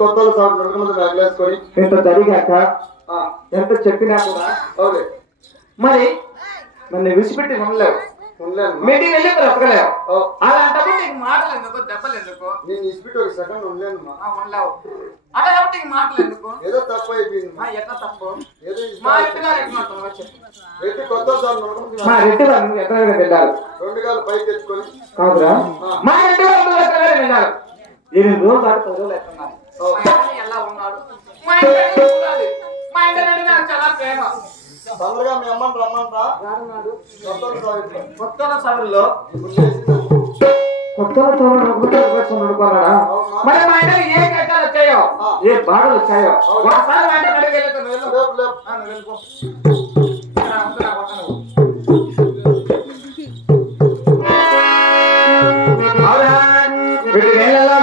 కొత్త ముందు బ్యాగ్లేసుకొని ఇంత జరిగాక ఎంత చెప్పినా కూడా ఓకే మరి నన్ను విడిచిపెట్టి ఉండలేవు. మీటింగ్ వెళ్ళి బ్రతకలేవు. అలాంటప్పుడు నీకు మాటలు ఎందుకు, దెబ్బలు ఎందుకు? నేను విడిచిపెట్టి ఒక సెకండ్ ఉండలేను. ఉండలేవు. అలా కాబట్టి నీకు మాటలు ఎందుకు? ఏదో తప్పు అయిపోయింది. ఎట్లా తప్పు? ఏదో మా ఇంటి గారు రెడ్డి కొత్త మా రెడ్డి గారు ఎక్కడ వెళ్ళారు? 2 కాళ్ళు పైకి తెచ్చుకొని కాదురా, మా రెడ్డి గారు ఎక్కడ వెళ్ళారు? 8 రోజులు 10 రోజులు ఎట్టున్నారు. ఎలా ఉన్నాడు? మా ఇంటి నాకు చాలా ప్రేమ. తొందరగా మీ అమ్మని రమ్మంటా. కొత్తల సభల్లో అనుకున్నాడా? మరి మా ఇంట్లో ఏ కష్టాలు వచ్చాయో, ఏ బాధలు వచ్చాయో ఒకసారి మా ఇంటికి అడిగి వెళ్ళిపో. వీటి నెలలో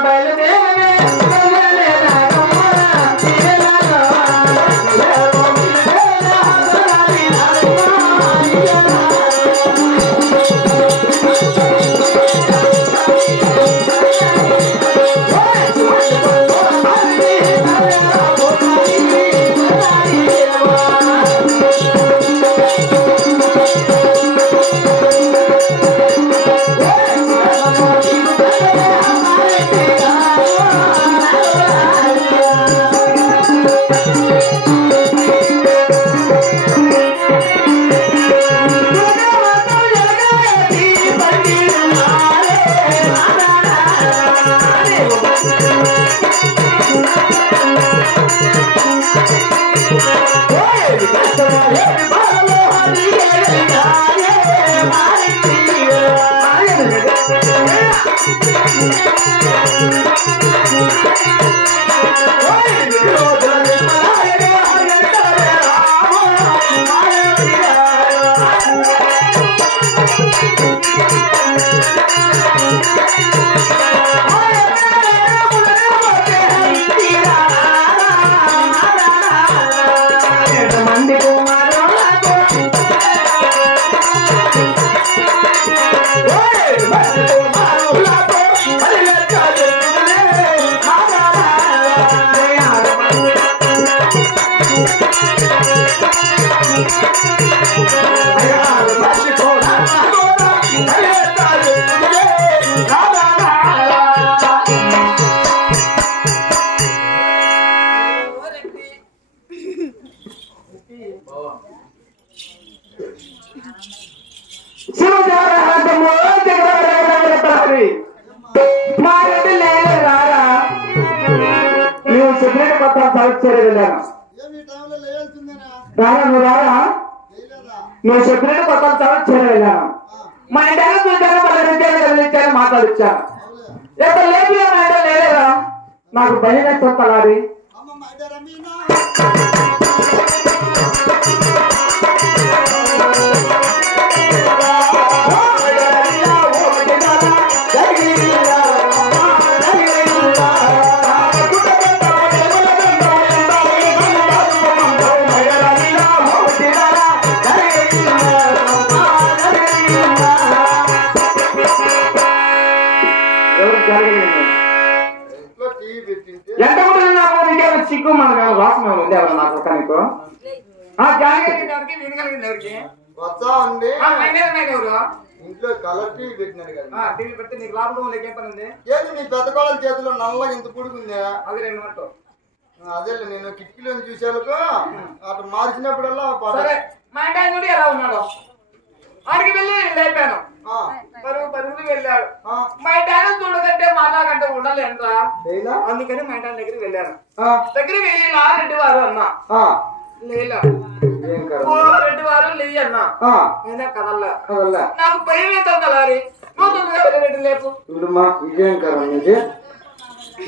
నువ్వు చెప్పినట్టు కొత్త వెళ్ళాను. మా ఇంటి చూసాను, పల్లెచ్చాను, మాట్లాడిచ్చాను. ఎక్కడ లేదు మా ఇంట్లో లేదేరా, నాకు భయం వేస్తుంది. ఎంత కూడా నాకు సిగ్గు మన వాసన ఉంది ఎవరు నాకు కనుక వచ్చా అండి. ఇంట్లో కలర్ టీవీ పెట్టినారు కదా, టీవీ పెడితే నీకు లాభం లేకేం పని ఉంది? ఏది నీ పెద్ద కోళ్ళ చేతిలో నల్లగా ఇంత పుడుకుందా? అది 2 గంటలు. అదే నేను కిటికీలో చూసానుకో అటు మార్చినప్పుడల్లా మా ఇంటి ఎలా ఉన్నాడు ఆడికి వెళ్ళి లేపాను. పరుగులు వెళ్ళాడు. మా ఇంటి చూడకంటే మాట్లాడకంటే ఉండలేంట్రా, అందుకని మా ఇంటి దగ్గరికి వెళ్ళాను. దగ్గరికి వెళ్ళి నా రెడ్డి వారు అన్నా లేలా, రెడ్డి వారు లేయి అన్నా కదల్లా. నాకు భయం అవుతాం కలారి, రెడ్డి లేపు.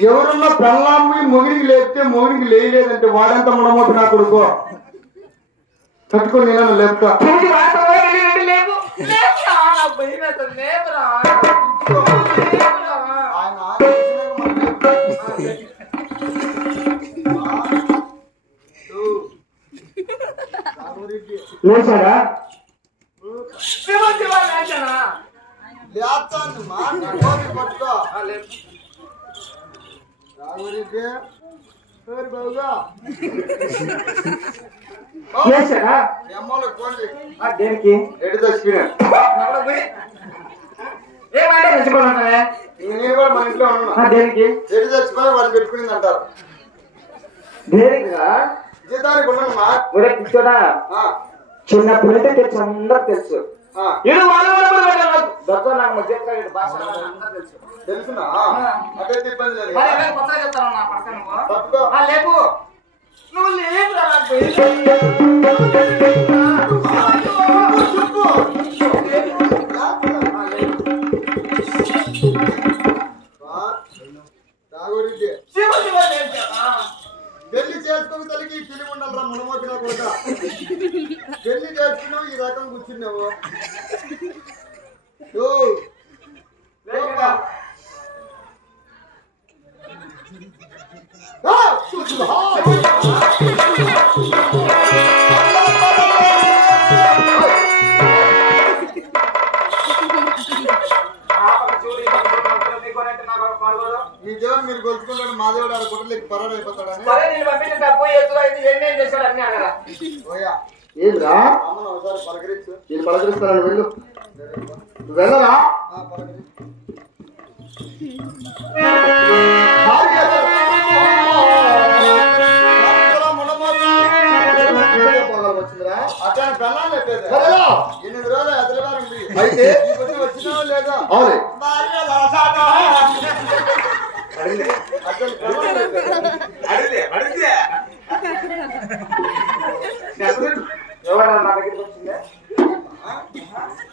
ఎవరన్నా పెళ్ళాంగి మొగిరికి లేపితే మొగిరికి లేయలేదంటే వాడంత ముడమోటు నా కొడుకో కట్టుకొని నేను లేపుతా. లేచాడా? దేనికి ఎటు చచ్చిపోయినా నేను కూడా మన ఇంట్లో ఉన్నా. దేనికి ఎటు చచ్చిపోయి వాళ్ళు పెట్టుకుని అంటారు. దేనికిగా జీతానికి ఉండమ్మా. ఒరే పిచ్చోడా, చిన్నప్పుడైతే తెలుసు, అందరూ తెలుసు. తెలుసునా? అటైతే ఇబ్బంది లేదు. లేపు నువ్వు లేపు పెళ్లి చేసుకుని తల్లికి తెలివి ఉండాలరా మునమోకినా కొడుక. పెళ్లి చేసుకున్నావు ఈ రకం కూర్చున్నావు. మీ దేవుడు మీరు కొలుచుకుంటాడు, మా దేవుడు ఆడ గుట్టలకి పరారు అయిపోతాడని. ఏంద్రా అమ్మను ఒకసారి పలకరించు. నేను పలకరిస్తాను, వెళ్ళు. వెళ్ళరా వచ్చిందిరా అట్లా బెల్లాలు చెప్పేది. 8 రోజులు ఎదలవారు అయితే వచ్చినావో లేదా?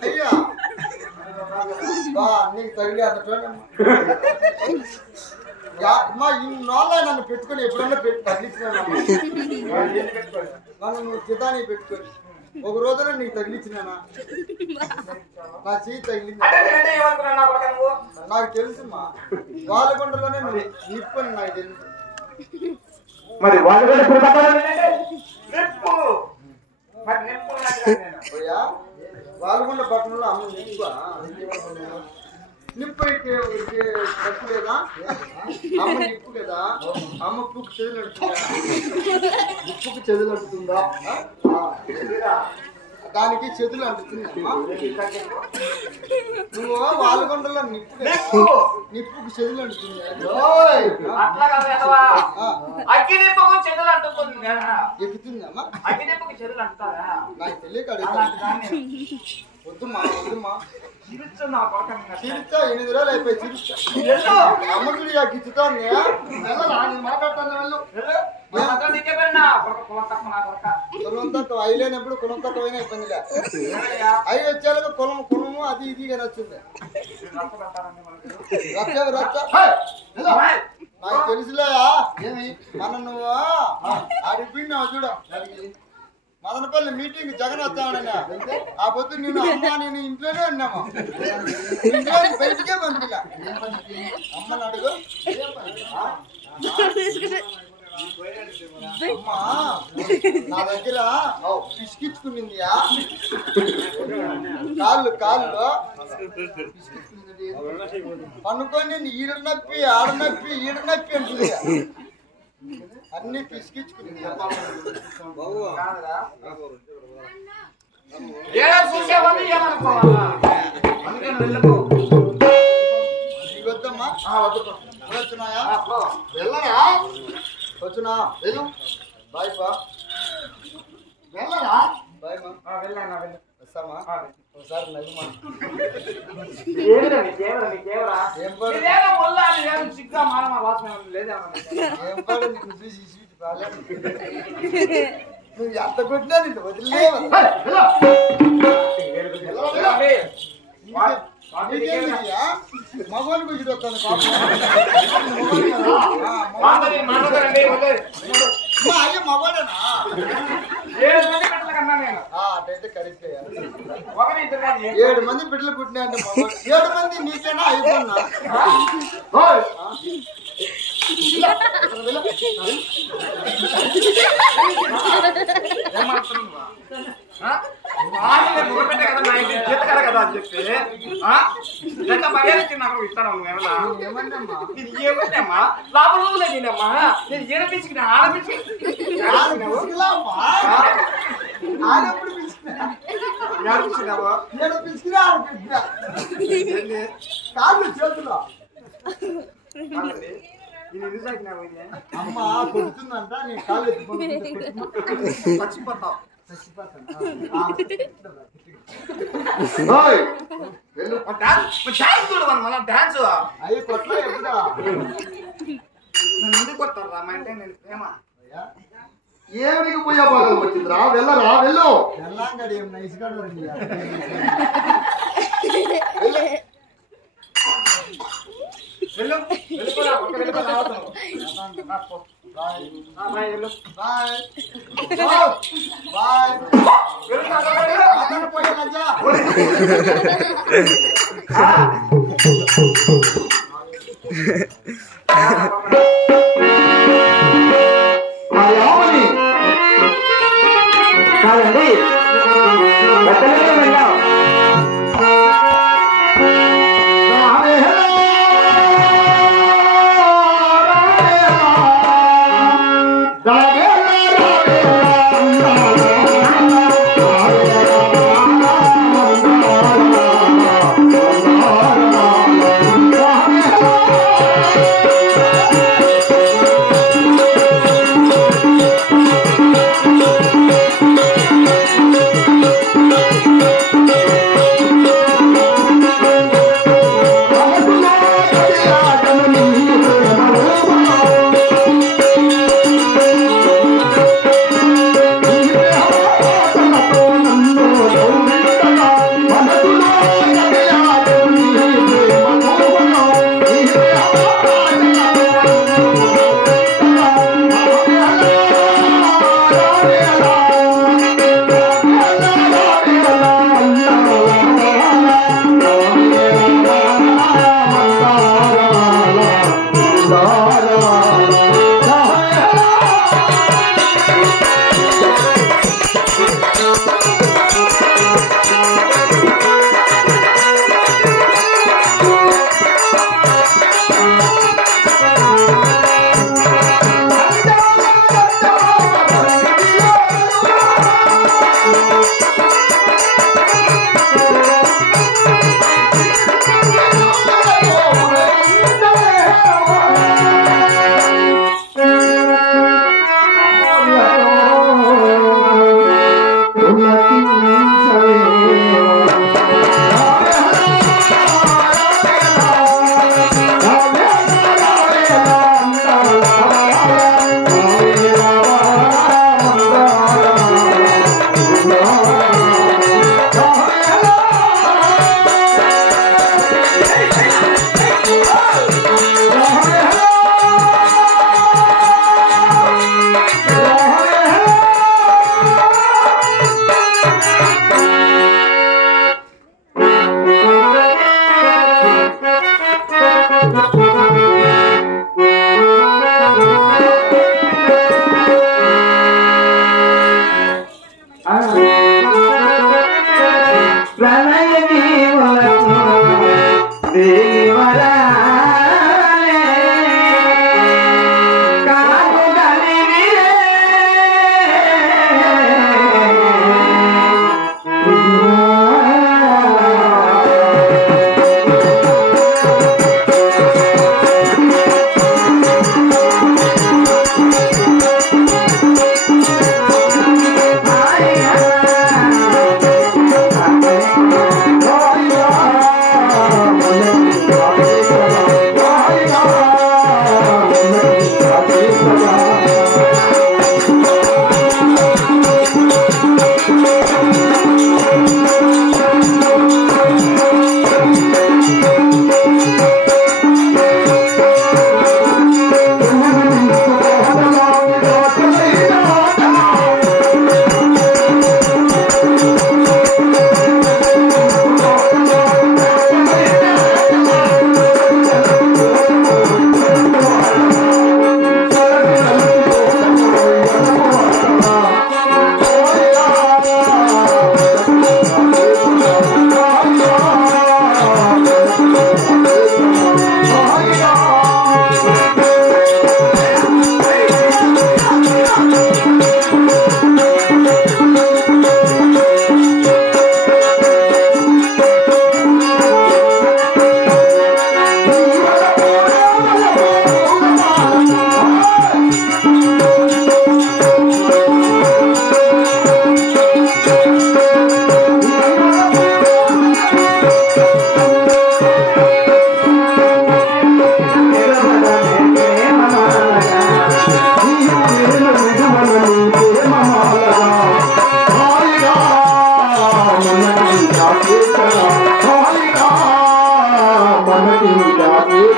అయ్యా నీకు తగిలి అమ్మా ఇన్నోళ్ళ నన్ను పెట్టుకొని ఎప్పుడన్నా పెట్టి తగిలించినా నన్ను నువ్వు చితానికి పెట్టుకొని ఒక రోజున నీకు తగిలించినానా? నా చేయి తగిలింది నాకు తెలుసుమ్మా. వాళ్ళగుండలోనే నిప్పని నాకు తెలుసు. మరి వాళ్ళగుండ పట్టణంలో అమ్మ నిప్పు అయితే తప్పు లేదా? అమ్మ నిప్పు లేదా? అమ్మ ఉప్పుకు చెదులు అడుతుందా? ఉప్పుకు చెదులు అడుతుందా? దానికి చెదులు అంటుతుంది. నువ్వు వాళ్ళగొండలో నిప్పుకు చెదులు అంటుతుంది. ఎక్కుతుందమ్మా? నాకు తెలియక అడుగుతా. వద్దుమా వద్దుమా. చిరుస్తా 8 రోజులు అయిపోయి చిరుస్తా. అమ్మకుడి గిచ్చుతాను మాట్లాడతాను. కులం అయిలేనప్పుడు కులం తక్కువైనా ఇబ్బంది లేదు. అవి వచ్చేలకు కులము అది ఇది కానీ వచ్చింది. నాకు తెలుసులేయా మన నువ్వు ఆడిపోయినావు చూడ. మదనపల్లి మీటింగ్ జగన్ వస్తామన్నా ఆ పొద్దు నేను అమ్మ నేను ఇంట్లోనే ఉన్నాము. ఇంట్లో బయటికే పంపిలా. అమ్మని అడుగు. అమ్మా నా దగ్గర పిసికించుకునిందియా కాళ్ళు పనుకొని ఈడ నొప్పి ఆడ నొప్పి ఈడ నొప్పి అంటుంది. అన్ని పిసికించుకునింది. వద్దమ్మా వచ్చినాయా? వెళ్ళరా వచ్చినా వెళ్ళు. బాయ్ పా వెళ్ళరా? బాయ్ మా వస్తామా? ఒకసారి నవ్వుమా. ఏం పడు నిన్ను చూసి స్వీట్ బాగాలేదు. నువ్వు ఎంత కొట్టినా నిన్ను వదిలేవా? మగవాళ్ళ గురించి వస్తాను అయ్యో మగవాడేనా? అటైతే కరెక్ట్. 7 మంది బిడ్డలు పుట్టినా అంటే మగవాడు. 7 మంది నీకేనా అయిపోయినా? ముఖపెట్టే కదా నా ఇంటి చేతకాడ కదా అని చెప్పి ఎంత మర్యాద ఇచ్చి నాకు ఇస్తాను నువ్వేమన్నా నేను ఏమన్నామ్మా లోపల రోజులే నేనమ్మా నేను ఏడపించుకున్నా అమ్మ కొడుతుందంట నీ కాళ్ళు చచ్చిపోతావు డాన్స్ అయ్యి కొట్ల ఎప్పుడా నన్ను ఎందుకు కొడతారా మా అంటే నేను ప్రేమ ఏమికి పోయా భాగం వచ్చిందిరా వెళ్ళరా వెళ్ళు వెళ్ళంగడి ఏం నైస్ గా వెళ్ళు వెళ్ళిపోరా ఒక్క వెళ్ళిపోయి రావద్దు బాయ్ వెళ్ళు బాయ్ బాయ్ అతను పోయే లజ్జ కాదండి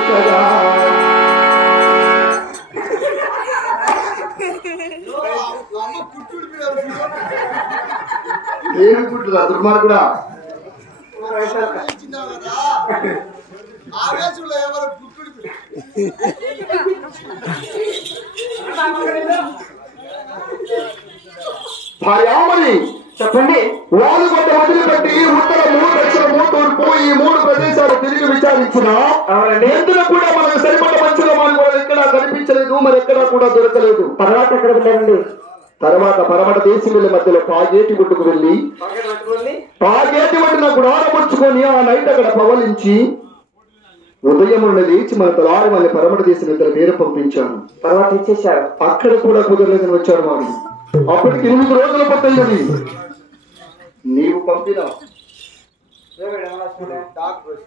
కదా. అమ్మ కుట్టుడు ఏమి కుట్టురా దుర్మార్గుడా? కదా ఆవేశంలో ఎవరు కుట్టుడు భార్యామణి చెప్పండి. వాలుగొండ వదిలిపెట్టి ఉత్తరము దక్షిణము తూర్పు ఈ 3 ప్రదేశాలు తిరిగి విచారించిన ఎందులో కూడా మనకు సరిపడ్డ మంచిగా మనకు ఎక్కడా కనిపించలేదు, మరి ఎక్కడా కూడా దొరకలేదు. తర్వాత ఎక్కడ వెళ్ళండి? తర్వాత పరమట దేశముల మధ్యలో పాగేటి ఒడ్డుకు వెళ్ళి పాగేటి ఒడ్డున గుడారముచ్చుకొని ఆ నైట్ అక్కడ పవలించి ఉదయమున లేచి మన తలారి వాళ్ళ పరమట దేశం ఇద్దరు పేరు పంపించాను. తర్వాత ఇచ్చేశారు. అక్కడ కూడా కుదరలేదని వచ్చాడు వాడు. అప్పటికి 8 రోజుల పట్టయింది. నీవు పంపిన డాక్టర్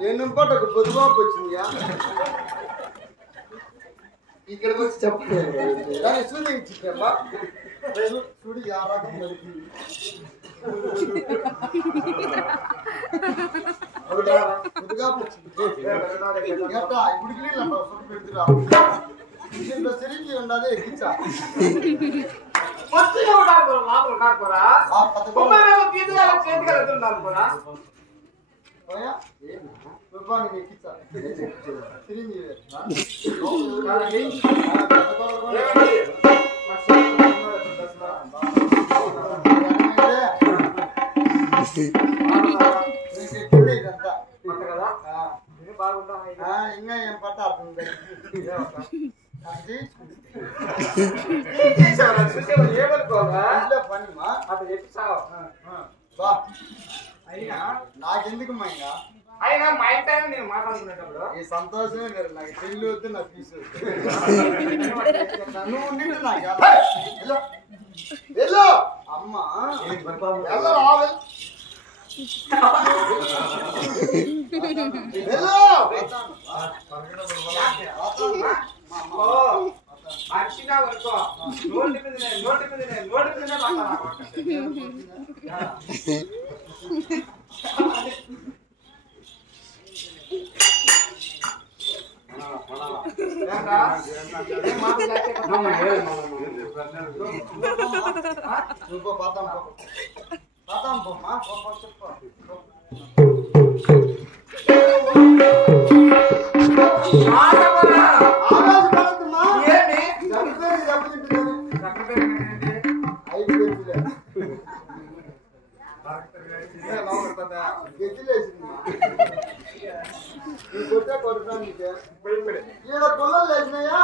నేను పట్టకు పొద్దుబాపు వచ్చిందియా ఇక్కడికి వచ్చి చెప్పలేదు. దాన్ని సూది ఇచ్చిందమ్మా చూడు ఆ రకం నడిపింది పొద్దుగాపు వచ్చింది ఎట్టా ఇప్పటికి నీళ్ళు అంటావు సొంత పెడుతురా దీంట్లో సిరింజి ఉన్నది ఎక్కించా వచ్చిగా ఉన్నారు పోరా, లోపల ఉన్నారు పోరా. చేతిగా ఉన్నారు పోరా. పోయా తుఫాని ఎక్కించా సిరింజి ఇదంతా ఇంకా ఏం పట్ట అవుతుంది పనిమా అట్లా చెప్పిస్తావు. అయినా నాకెందుకు మైనా అయినా మా ఇంటి నేను మాట్లాడుకునేటప్పుడు ఈ సంతోషమే వేరు. నాకు పెళ్లి వద్దు నా ఫీజు నువ్వు ఉండింది నాకు వెళ్ళు అమ్మ వెళ్ళరా మర్చిగా వరకు నోటి మీద కొల్లలు లేచినాయా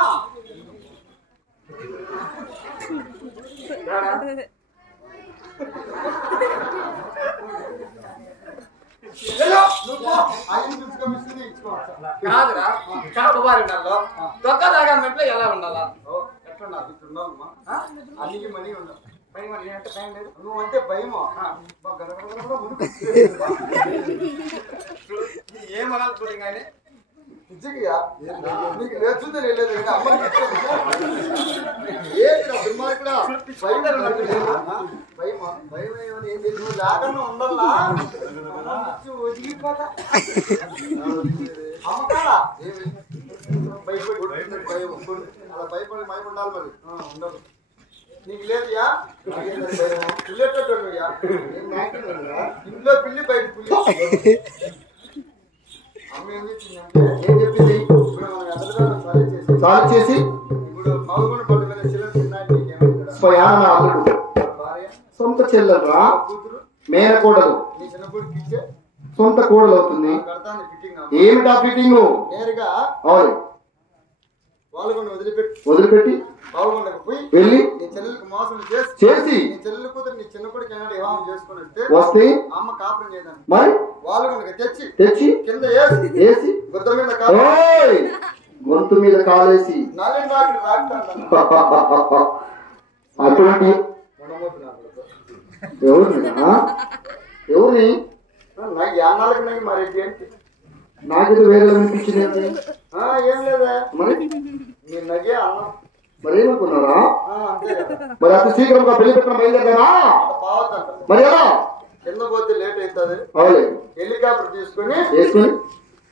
కాదురా కాదువారిలో దొక్కదాగా మెట్లో ఎలా ఉండాలా? ఎట్లా ఇట్లుండాలమ్మా అన్నికి మనీ ఉండవు. భయం అంటే భయం లేదు. నువ్వు అంటే భయమా ఏమనాలి చూడండి కానీ నిజంగా నీకు లేచుందే లేదు అమ్మకి ఏంటి దుర్మార్గుడా భయం భయమా భయం ఏమని ఏం తెలియదు లేకుండా ఉండాలా వదిలిపోతా అమ్మకారా ఏమి భయపడి భయం అలా భయపడి భయం ఉండాలి మరి ఉండదు. నీకు లేదుయా పిల్లెట్టయ్యా ఇంట్లో పిల్లి బయట పుల్లి అమ్మ ఏం చెప్పిందంటే ఏం చెప్పింది? ఇప్పుడు మనం ఎదురుగా చాలు చేసి ఇప్పుడు పదకొండు పట్ల మీద చిల్లర తిన్నాడు స్వయాన అల్లుడు భార్య సొంత చెల్లెలరా కూతురు మేనకోడలు నీ చిన్న కొడుకు ఇచ్చే సొంత కోడలు అవుతుంది. కడతాను ఫిట్టింగ్ ఏమిటా ఫిట్టింగ్? నేరుగా అవును పాల్గొండ వదిలిపెట్టి పాల్గొండకు పోయి వెళ్ళి నీ చెల్లెలకు మోసం చేసి చేసి నీ చెల్లెలు కూతురు నీ చిన్న కొడుకు ఏనాడు వివాహం చేసుకున్నట్టే వస్తే అమ్మ కాపురం చేయదాన్ని మరి పాల్గొండకు తెచ్చి కింద వేసి గుద్ద మీద కాపు ఓయ్ గొంతు మీద కాలేసి నల్లని రాకుడు రాకుతాను అటువంటి ఎవరిని నాకు యానాలకు నాకు మరి ఏంటి నాకైతే వేరే అనిపించింది. ఏం లేదా మరి నీ నగే అన్నం మరేమనుకున్నారా? అంతే కదా మరి అంత శీఘ్రంగా పెళ్లి పెట్టిన బయలుదేరానా? బావద్దంట మరి ఎలా కింద పోతే లేట్ అవుతుంది అవులే హెలికాప్టర్ తీసుకుని వేసుకుని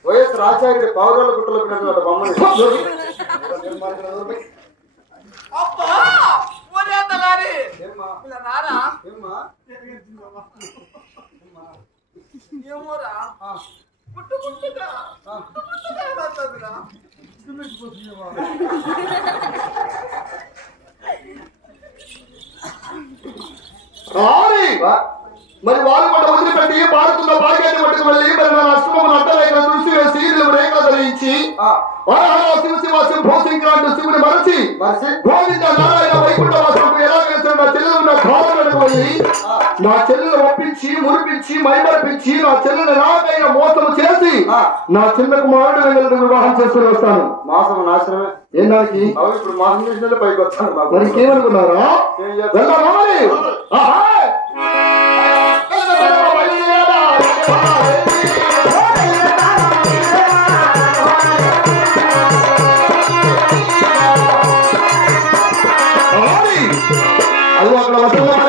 వైఎస్ రాజశేఖర పౌరాల గుట్టలో పెట్టినటువంటి బొమ్మని అబ్బా ఒరే తలారి ఏమ్మా ఇలా రారా ఏమ్మా ఏమోరా పుట్టు పుట్టుగా వస్తుందిరా మరి వాళ్ళు కూడా వదిలిపెట్టి పాడుతున్న పాడిగడ్డి పట్టుకు వెళ్ళి మరి నా అష్టమము అడ్డరేఖ దృష్టి వేసి రేఖలు ధరించి శివ శివ శివ శంకరాంటు శివుని మరచి గోవింద నారాయణ వైకుంఠ వాసంకు ఎలా వేసిన నా చెల్లెలు నా కాలు పోయి నా చెల్లెలు ఒప్పించి మురిపించి మైమర్పించి నా చెల్లెలు నాకైనా మోసము చేసి నా చిన్న కుమారుడు వెళ్ళి వివాహం చేసుకుని వస్తాను. మాసం నాశనమే ఏం దానికి ఇప్పుడు మాసం చేసిన పైకి వచ్చాను. మరి ఇంకేమనుకున్నారా? అది అక్కడ వస్తున్నాం.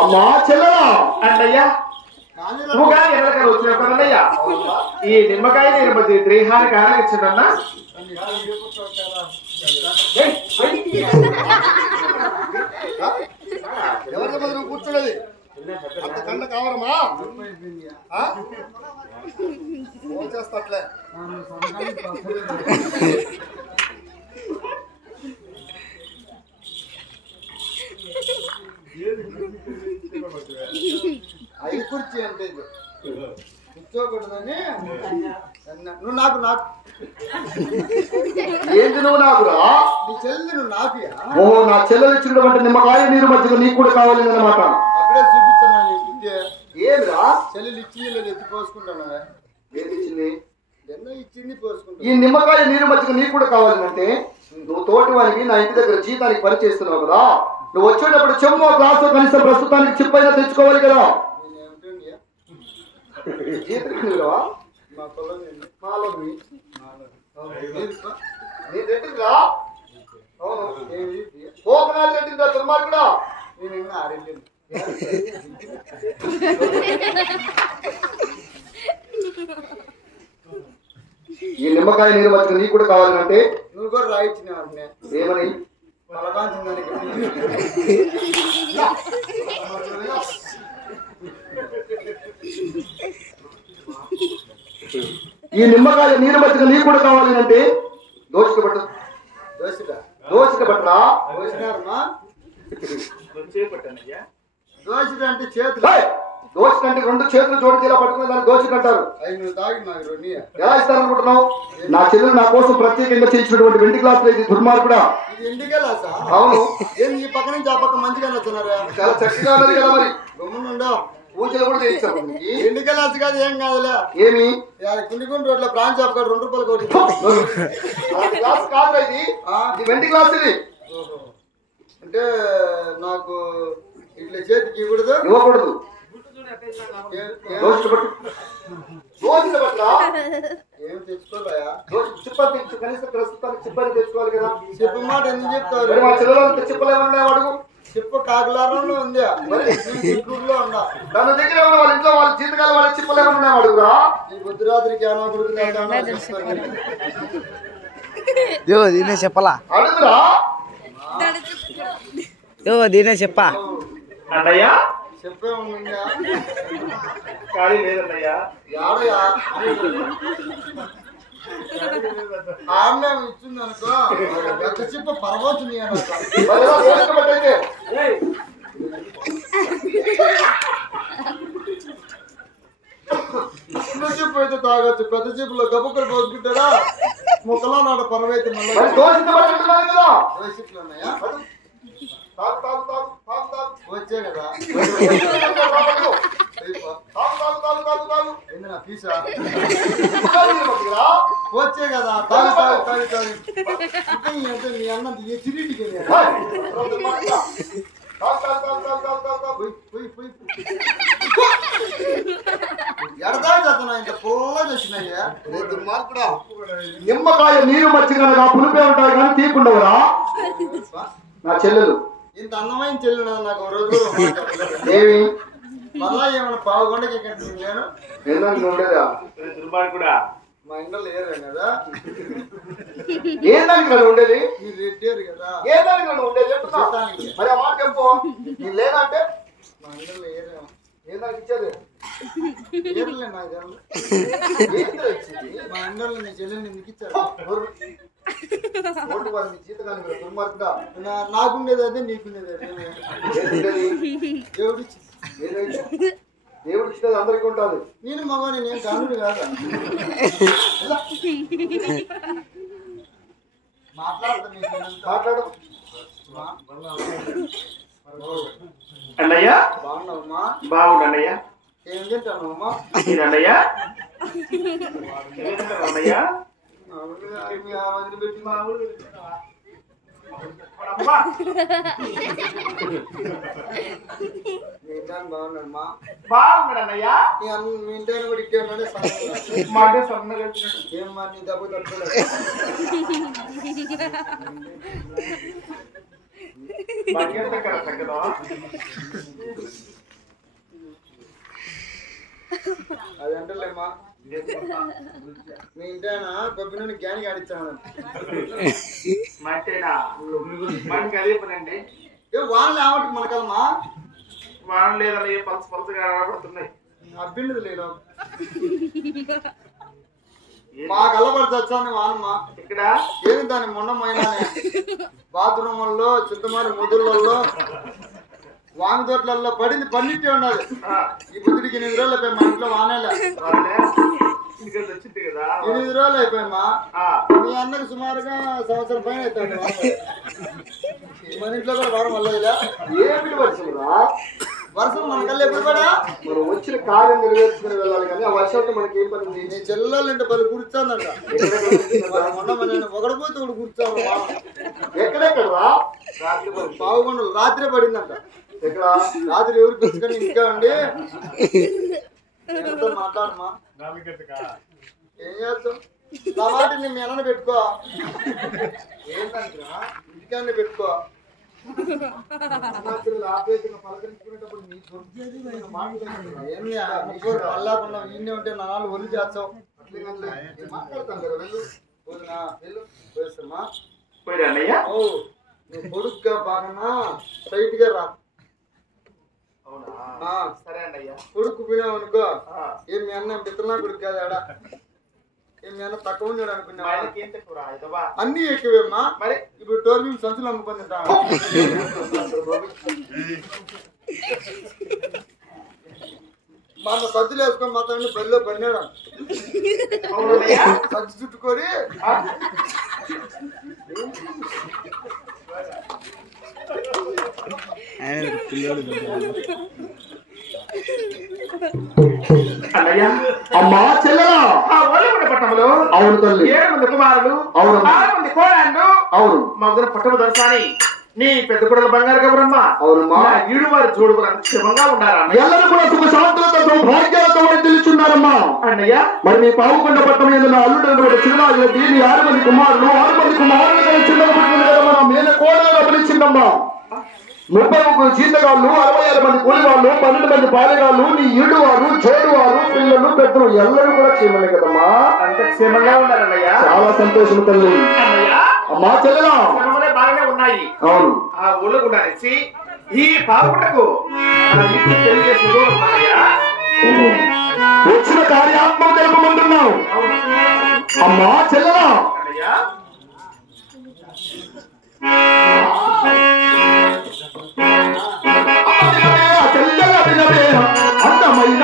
అమ్మా చెల్లెలా అంటయ్యా నువ్వుగా ఎర్రగా వచ్చినప్పుడయ్యా ఈ నిమ్మకాయ నేను ద్రేహానికి ఆరగించడన్నా ఎవరి మొదలు కూర్చున్నది అంత కన్న కావరమా చేస్తట్లే అది కుర్చీ అంటే కూర్చోకూడదని నువ్వు నాకు ఏంటి నువ్వు నాకురా? నీ చెల్లి నువ్వు నాకుయా? ఓహో నా చెల్లెలు ఇచ్చినటువంటి నిమ్మకాయ నీరు మధ్యగా నీకు కూడా కావాలి అన్నమాట. అప్పుడే చూపించాను నీ బుద్ధి. ఏమిరా చెల్లెలు ఇచ్చింది లేదు ఎత్తి పోసుకుంటాను. ఏది ఇచ్చింది? ఎన్నో ఇచ్చింది పోసుకుంటా. ఈ నిమ్మకాయ నీరు మధ్యగా నీకు కూడా కావాలంటే నువ్వు తోటి వారికి నా ఇంటి దగ్గర జీతానికి పని చేస్తున్నావు కదా, నువ్వు వచ్చేటప్పుడు చెమ్మో గ్లాసు కనీసం ప్రస్తుతానికి చిప్పైనా తెచ్చుకోవాలి కదా. మా పొలం నీ రెట్టిందిరా? అవును కోకనాథ్ రెట్టిందా దుర్మార్గుడా? నేను ఇంకా ఆరెండు ఈ నిమ్మకాయ నీరు మధ్యగా నీకు కూడా కావాలంటే నువ్వు కూడా రాయించిన ఏమని ఈ నిమ్మకాయ నీరు మధ్యగా నీకు కూడా కావాలి అంటే దోషిక పట్టు. దోషిక పట్టరా? దోషిక అంటే చేతులు దోషి కంటే 2 చేతులు జోడించి ఇలా పట్టుకునే దాన్ని దోషి అంటారు. నువ్వు తాగి నాకు రెండు ఎలా ఇస్తారనుకుంటున్నావు? నా చెల్లెలు నా కోసం ప్రత్యేకంగా చేయించినటువంటి వెండి గ్లాసులు ఇది దుర్మార్గుడా. ఇది ఎండికెళ్ళాసా? అవును. ఏం ఈ పక్క నుంచి ఆ పక్క మంచిగా నచ్చున్నారా? చాలా చక్కగా ఉన్నది కదా. మరి గమ్మునుండో పూజలు కూడా చేయించారు. ఎండికెళ్ళాల్సి కాదు, ఏం కాదులే. ఏమి కుండిగుంట రోడ్ల ప్రాణ్ షాప్ కాదు 2 రూపాయలు కోటి గ్లాస్ కాదు ఇది. ఇది వెండి గ్లాస్ ఇది. అంటే నాకు ఇట్లా చేతికి ఇవ్వకూడదు. ఏం తెచ్చుకోలేయా? కనీసం ప్రస్తుతానికి చిప్పని తెచ్చుకోవాలి కదా. చెప్పు మాట ఎందుకు చెప్తారు? మా చెల్లెలు చిప్పలేమన్నా అడుగు. చెప్పు కాకులారంలో ఉంది, గుంటూరులో ఉన్నా. తన దగ్గర ఉన్న వాళ్ళ ఇంట్లో వాళ్ళ జీతకాల వాళ్ళ చిప్పలేమన్నా అడుగురా. ఈ బుద్ధిరాత్రికి ఏమో దీనే చెప్పలా అడుగురా. దీనే చెప్పా అన్నయ్యా చెప్పే ఉందా? ఖాళీ లేదన్నయ్యా. యాడయా ఆమె ఇచ్చింది అనుకో, పెద్ద చెప్ప పరవచ్చుంది చిన్న చెప్పు అయితే తాగొచ్చు, పెద్ద చెప్పులో గబుక్కలు పోసుకుంటారా ముక్కలో నాడు పరవైతే మళ్ళీ ఉన్నాయా? వచ్చే కదా ఫీసా వచ్చే కదా తాగి తాగి తాగి తాగి అంటే మీ అన్న చిరీటికి ఎడదా చదువునా ఇంత పొల్ల చేసినాయ్యా మార్పుడా. నిమ్మకాయ నీరు మర్చిగా పులిపే ఉంటారు కానీ తీకుండవురా. నా చెల్లెలు ఇంత అందమైన చెల్లి నాకు రోజు ఏమి మళ్ళా ఏమన్నా పావుగొండకి ఇక్కడ నేను ఉండేదా కూడా మా ఇంట్లో లేరు కదా. ఏదానికి నన్ను ఉండేది? మీరు రెడ్డారు కదా. ఏదానికి నన్ను ఉండేది చెప్తానికి. మరి ఆ మాట చెప్పు. నేను లేదా అంటే మా ఇంట్లో లేరేమో. ఏదానికి ఇచ్చేది? ఏర్లే నాకు మా ఇంట్లో నీ చెల్లెని ఎందుకు ఇచ్చారు? దుర్మార్గుడా. నాకుండేది అదే నీకుండేది అదే. దేవుడు దేవుడు ఇచ్చినది అందరికీ ఉంటుంది. నేను మగవాణి, నేను కానుడు కాదా. మాట్లాడు అన్నయ్యా. బాగున్నావమ్మా? బాగుండయ్యా. ఏం తింటానమ్మా? అన్నయ్యా అన్నయ్యా వదిలిపెట్టి మా ఊరు మీ ఇంటాన్ని బాగున్నాడమ్మా? బాగున్నాడన్నయ్యా. మీ ఇంటాన్ని కూడా ఇట్టే ఉన్నాడే మాట సన్నగా వచ్చినట్టు. ఏమ్మా నీ దెబ్బ తట్టుకోలేదు. అది అంటలేమ్మా. మీ ఇంటానా కొబ్బరి గ్యాని ఆడిస్తాను. మట్టేనా మనకి అదే పనండి. వానలు ఏమంటే మనకమ్మా వాన లేదని పలస పలసగా ఆడబడుతున్నాయి. అబ్బిండదు లేదు మాకు అల్లబడి వచ్చాను వానమ్మా. ఇక్కడ ఏమి దాని మొండమైన బాత్రూముల్లో చింతమారి ముదులలో వాంగ తోటలలో పడింది పన్నిట్టే ఉన్నది. ఈ బుద్ధుడికి 8 రోజులు అయిపోయి మా ఇంట్లో వానేలే. 8 రోజులు అయిపోయామా. మీ అన్నకు సుమారుగా సంవత్సరం పైన అవుతాడు. మన ఇంట్లో కూడా వారం వల్ల ఏమిటి వర్షంరా? వర్షం మనకల్లా ఎప్పుడు పడా? మనం వచ్చిన కార్యం నెరవేర్చుకుని వెళ్ళాలి కానీ ఆ వర్షంతో మనకి ఏం పని ఉంది? నీ చెల్లెళ్ళు అంటే పలు కూర్చోందంట. ఒకడిపోతే ఒకటి కూర్చోను. ఎక్కడెక్కడరా? రాత్రి పావుగొండలు రాత్రే పడిందంట. ఎక్కడ? రాత్రి ఎవరు పిలుచుకొని ఇంకా ఉండి మాట్లాడమా. ఏం చేస్తాం? నా మాట నీ మీ అన్నని పెట్టుకో. ఏంటంటా ఇంటికాన్ని పెట్టుకో. పలకరించుకునేటప్పుడు నీ అల్లాకుండా ఈయనే ఉంటే నా నాలుగు ఒళ్ళు చేస్తావు. మాట్లాడతాను కదా వెళ్ళు. పోయిస్తామా. పోయినయ్యా. ఓ నువ్వు కొడుకుగా బాగా స్ట్రైట్ గా రా. సరే అండి. కొడుకు పోయినావు అనుకో, ఏం మీ అన్న పిత్తనా కొడుకు కాదు ఆడ. ఏం మీ అన్న తక్కువ ఉన్నాడు అనుకున్నా. అన్ని ఎక్కువేమ్మా. మరి ఇప్పుడు టోర్బిన్ సంచులు అమ్ముకొని తింటా. మన సజ్జలు వేసుకొని మాత్రం బెల్లో పడినాడు సజ్జు చుట్టుకొని అమ్మా చెల్లెలా పట్టణంలో అవును తల్లి 7 మంది కుమారులు అవును 6 మంది కోడళ్ళు అవును మా వదిన పట్టణ దర్శాని నీ పెద్ద కొడల బంగారు కబరమ్మ అవునమ్మా ఈడు వారి జోడు కూడా క్షేమంగా ఉన్నారా ఎల్లరూ కూడా సుఖ శాంతులతో భాగ్యాలతో తెలుస్తున్నారమ్మా అన్నయ్య మరి మీ పావుకొండ పట్టణం ఏదైనా అల్లుడు చిరునాయులకి నీ 6 మంది కుమారులు 6 మంది కుమారులు చిన్న మన మీద కోడలు గమనించిందమ్మా 30 జీతగాళ్ళు 66 మంది కూలివాళ్ళు 12 మంది పాలెగాళ్ళు నీ ఈడు వారు జోడు వారు పిల్లలు పెద్దలు ఎల్లరూ కూడా క్షేమమే కదమ్మా అంత క్షేమంగా ఉన్నారన్నయ్య చాలా సంతోషం తల్లి అమ్మా చెల్లెలా బాగానే ఉన్నాయి అవును ఆ ఊళ్ళో కూడా వచ్చి ఈ పాపటకు పెళ్లి చేసి వచ్చిన కార్యాత్మక తెలుపమంటున్నావు అమ్మా చెల్లెలా అందమైన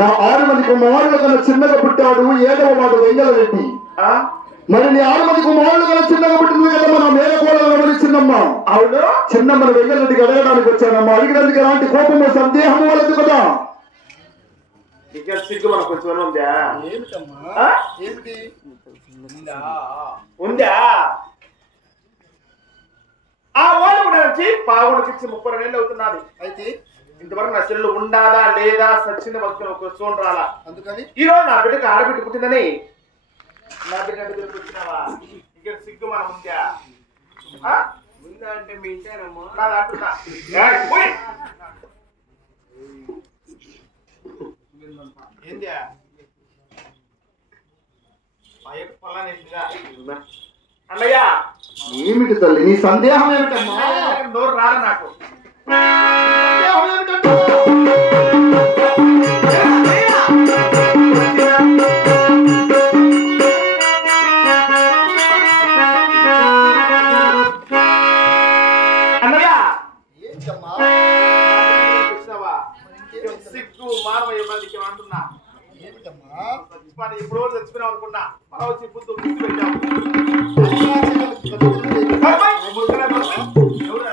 నా 6 మంది కుమారుల కన్నా చిన్నగా పుట్టాడు 7వ వాడు వెంగళరెడ్డి మరి నీ 6 మంది కుమారుల కన్నా చిన్నగా పుట్టింది కదా మన మేనకోడలు గమనించిందమ్మా అవును చిన్నమ్మని వెంగళరెడ్డికి అడగడానికి వచ్చానమ్మా అడిగినందుకు ఎలాంటి కోపము సందేహము వలదు కదా సిగ్గు మనకు కొంచెం ఉందా ఏమిటమ్మా ఏమిటి ఉందా ఆ వాళ్ళు కూడా వచ్చి పావుడికి 32 ఏళ్ళు అవుతున్నది అయితే ఇంతవరకు నా చెల్లెలు ఉండాదా లేదా సచ్చింది బతుకుని ఒక చూడండి రాలా అందుకని ఈ రోజు నా బిడ్డకి ఆడబిడ్డ పుట్టిందని నా బిడ్డ దగ్గరికి వచ్చినావా ఇక్కడ సిగ్గు మనం ఉందా ఉందా అంటే మీ ఇంటేనమ్మా నాది అంటున్నా ఏందా అన్నయ్య ఏమిటి తల్లి నీ సందేహం ఏమిటమ్మా నోరు రాదు నాకు సిగ్గు మానవ మందికి అంటున్నా ఏమిటమ్మా ఇప్పుడు చచ్చిపోయినాం అనుకున్నా మనం వచ్చి పుత్తు ముద్దు పెట్టాము ఎవరు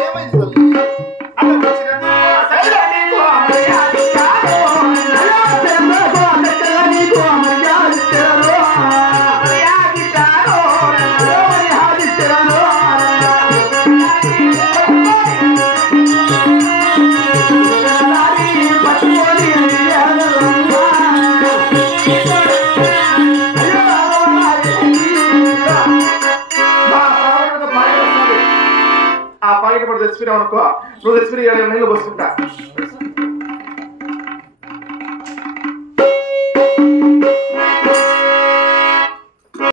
ఏమైంది తల్లి చచ్చిపోయినావు అనుకో నువ్వు చచ్చిపోయి 7 నెలలు వస్తుంటా